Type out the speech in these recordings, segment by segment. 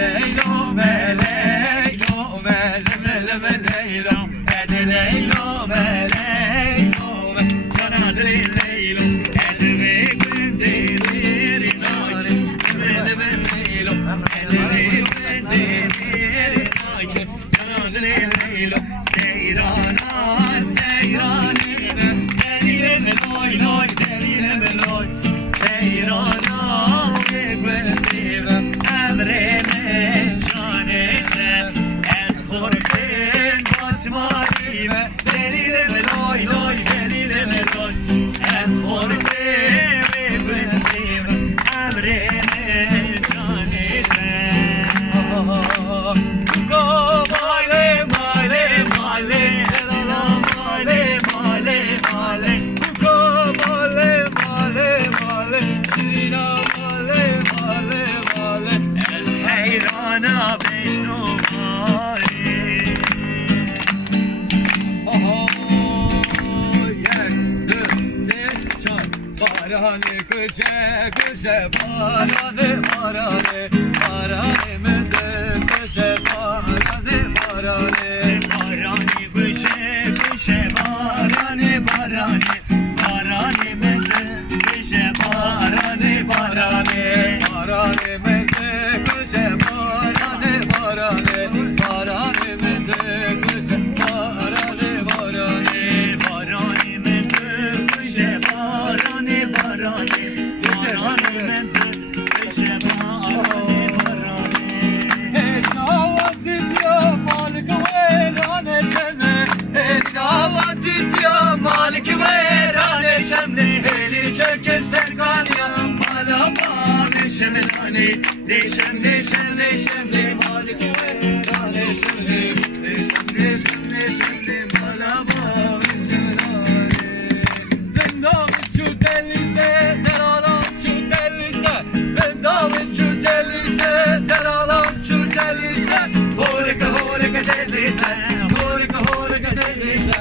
Leylo me leylo me leylo leylo me leylo me canadı leylo elve gönderir leylo leylo elve gönderir canadı leylo seyrana seyrane derine loy loy derine loy seyrana gönderir emrine canete ez korkun batmarime derine loy loy derine loy ez korkun gönderir emrine canete go male male male male male male go male male male sina male male male el heyrana beşnumari Barane gece gece barane barane barane mende gece barane barane barane gece gece barane barane barane mende gece barane barane barane mende gece barane barane barane mende gece barane barane barane mende gece barane barane Malik verane şemli heli çöker serganiya malama neşemlani neşem neşem neşemli Malik verane şemli neşem neşem neşemli malama neşemlani ben davet şu delize deralam şu delize ben davet şu delize deralam şu delize horeka horeka delize horeka horeka delize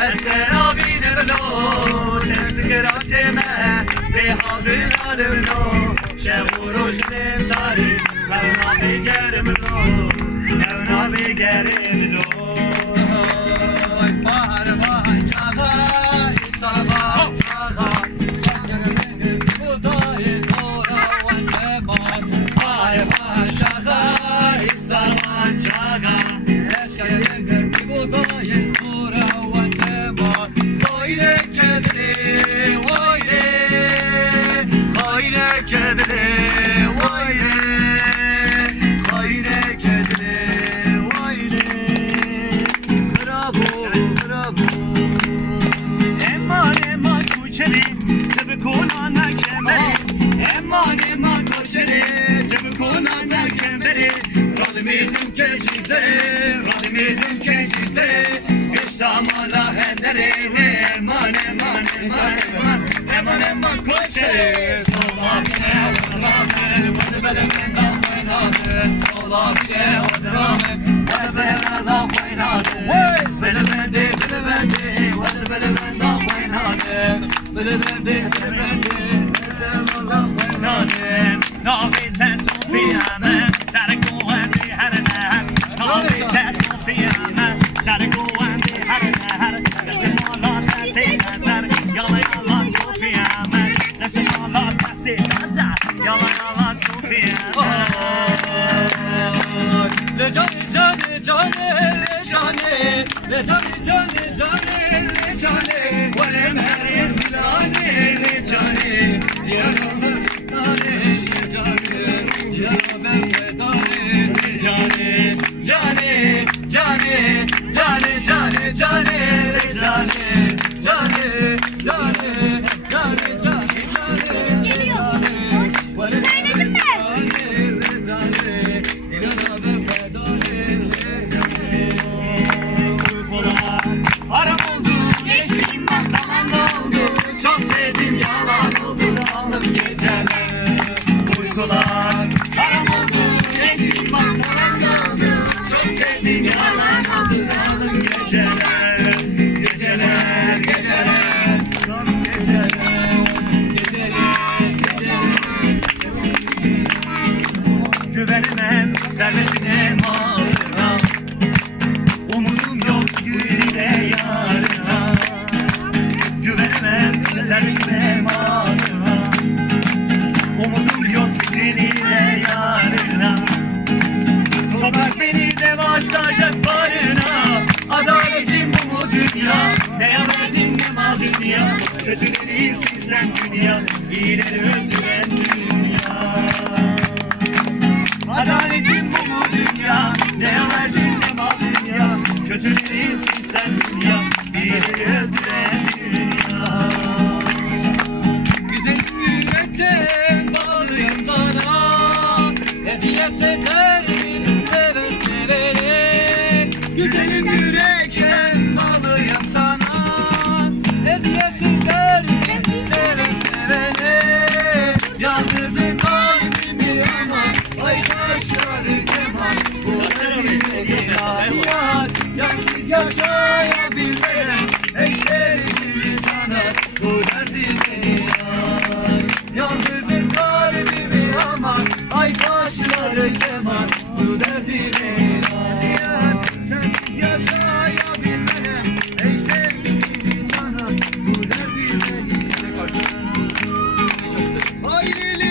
Eser abine belo, tezkeratime, behadın alemno, şevuru jne sari, kavna begerim lo, kavna begerim lo. Bahar bahar çağa, sabah çağa, başlarım bu dayı tora ve man. Bahar bahar çağa, sabah çağa, başlarım bu dayı tora. Radimizin keçizleri İslam'la henleri Eman eman eman eman Eman eman koçeri Sola bile oturamın Vadı bele benden oynadın Sola bile oturamın Vadı bele benden oynadın Bele bendi bele bendi Vadı bele bendi Navite Sofiane, Sarko and the Harana, Navite Sofiane, Sarko and the Harana, that's the Mola, that's it, Yala Yala Sofiane, that's the Mola, that's it, Yala Yala Sofiane. Le Johnny, what am I in the Johnny, güvenemem servetine malına, umudum yok güne yarına. Güvenemem servetine malına, umudum yok güne yarına. Toprak beni de başlayacak barına, adaletim bu mu dünya? Ne verdim ne mal dünya, kötüleri sizden dünya, iyileri öldüren dünya. Adaletin bu mu dünya? Ne verdin ne mal dünya? Kötülerisin sen dünya, biri öldüren dünya. Güzelim yürekten bağlıyım sana, eziyet ederim seve sevene. Güzelim yürekten bağlıyım sana, eziyet ederim seve sevene. Yandırdın kalbimi ama ay kaşları kemal, bu derdime yar. Yaksız yaşayabilmem, eşlerim caner, bu derdime yar. Yandırdın kalbimi ama ay kaşları kemal, bu derdime yar. Sensiz yaşayabilmem, eşlerim caner, bu derdime yar. Ay lili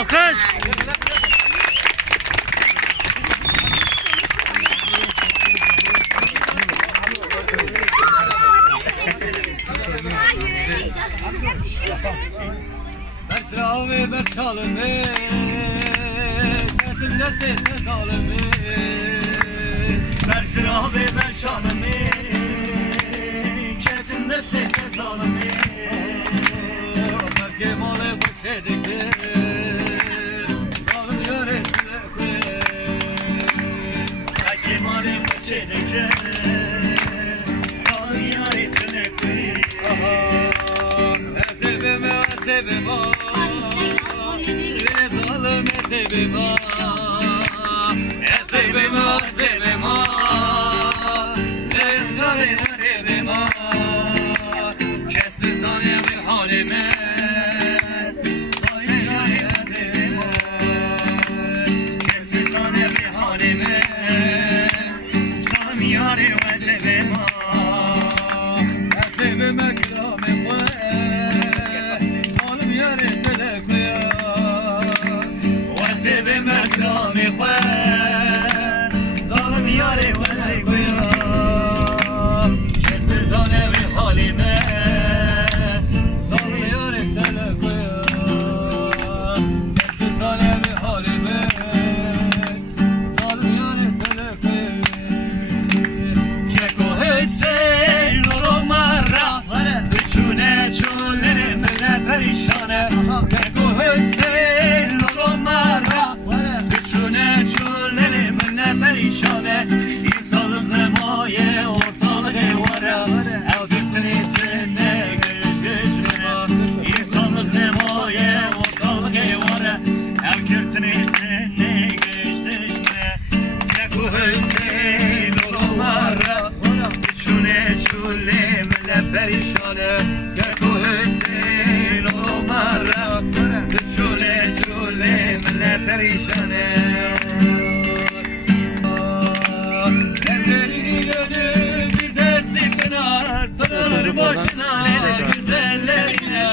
alkış. Besravi ve çalımı, kesin lezzetine salımı. Besravi ve çalımı, kesin lezzetine salımı. Ömer Kemal'e bu çedikler, salım yönetimler. Ömer Kemal'e bu çedikler, salım yönetimler. Ezebime, ezebime, rezalım ezebime, ezebime, ezebime, zevzalım ezebime, kessiz halimi halime, sayıları ezebime. Girtini seni geçtişme Keku Hüseyin oğullara Çune çule mele perişane Keku Hüseyin oğullara Çule çule mele perişane Evlerinin önü bir dertli pınar Pınar başına güzellerine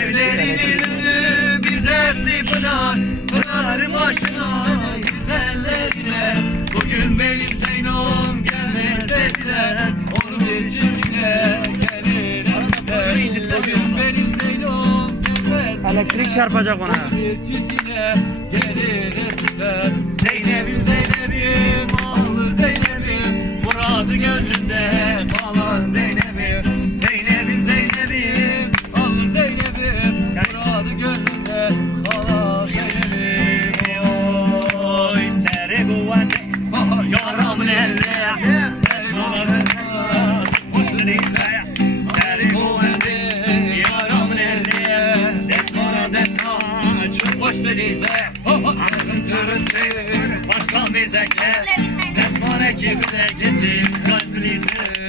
Evlerinin önü bir dertli pınar Pınar başına güzellerine Bugün benim Zeynom gelmeseydiler Onun içimine gelirler Bugün benim Zeynom gelmeseydiler Elektrik çarpacak ona. Onun içimine gelirler Zeynep'im Zeynep'im Ağlı Zeynep'im Muradı gönlünde kalan Zeynep'im Zeynep'im Zeynep'im Ağlı Zeynep'im Muradı gönlünde kalan Zeynep'im Oy seri kuvveti Yaramın elle Ses dolanır Hoşlu değilse Seri kuvveti Yaramın elle Desmana desna Çok hoşlu değilse Ağzın tırıntı Baştan bize gel Desmana gibi de geçip Gazlıyse